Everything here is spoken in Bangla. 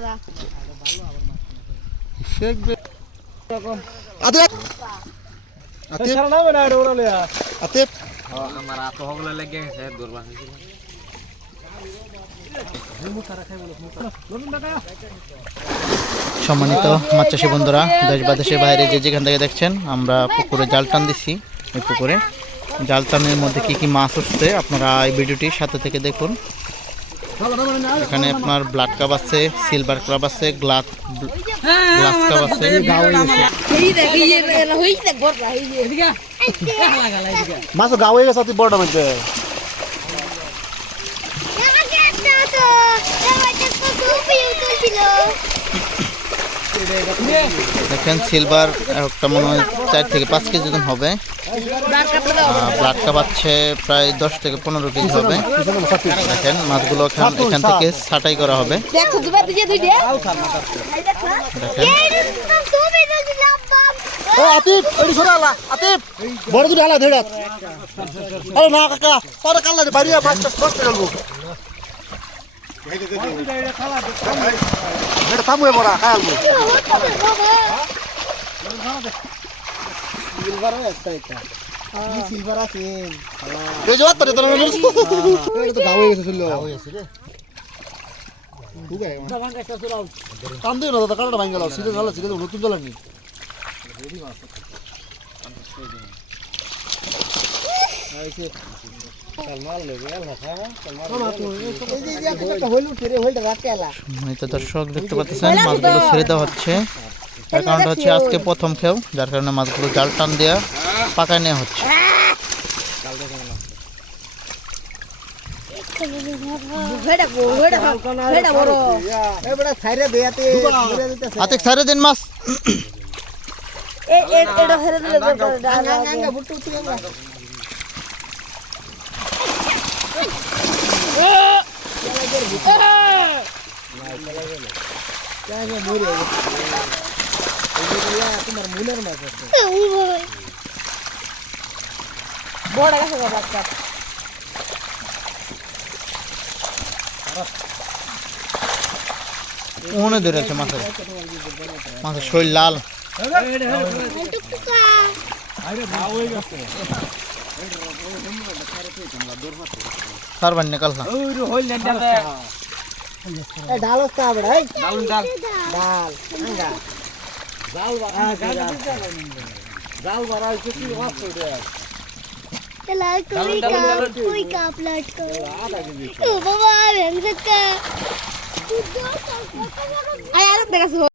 দাদা। আতিফ। আতিফ। আতিফ আমার আত হবলে লেগে গেছে দুর্বার হয়েছিল সম্মানিত মাছ চাষি বন্ধুরা দেশ বা দেশের বাইরে যে যেখান থেকে দেখছেন আমরা পুকুরে জাল টান দিচ্ছি এই পুকুরে। জাল টানের মধ্যে কি কি মাছ উঠছে আপনারা এই ভিডিওটির সাথে থেকে দেখুন। এখানে আপনার ব্লাড কাপ আছে সিলভার কাপ আছে গ্লাস গ্লাস কাপ আছে। মাছ গাও হয়ে গেছে বড় মধ্যে আমাকে দেখেন সিলভার একটা মনে হয় চার থেকে পাঁচ কেজি জন হবে। ব্লাড কাপ আছে প্রায় দশ থেকে পনেরো কেজি হবে। দেখেন, মাছগুলো এখান এখান থেকে ছাটাই করা হবে। দেখেন। বড় দুটো ধরে না, কাকা, পরে বাড়ি এটা থামুয়ে বড়া খায়ালবো এই যে বাত্তা তো এটা তো গাও হয়ে গেছে চলল কাম দিও না দাদা কারণটা ভাঙ গেল সিধে জ্বালা সিধে নতুন জ্বালানি দর্শক দেখতে পাচ্ছেন মাছগুলো ছেড়ে দেওয়া হচ্ছে তার কারণটা হচ্ছে আজকে প্রথম খেও যার কারণে মাছগুলো জাল টান দেওয়া পাকায় নেওয়া হচ্ছে দিন মাছ এটা দিলে বড় গেছে বাচ্চা মনে ধরে আছে মাছের। মাছের শরীর লাল। সার বান্নে কালনা হইল নেন্দাতে ডাল হচ্ছে আবার এই ডালুন ডাল ডাল আঙ্গা चला कोई का कोई का अपलोड करो ओ बाबा भयंकर का আয় আরেক দেখাছো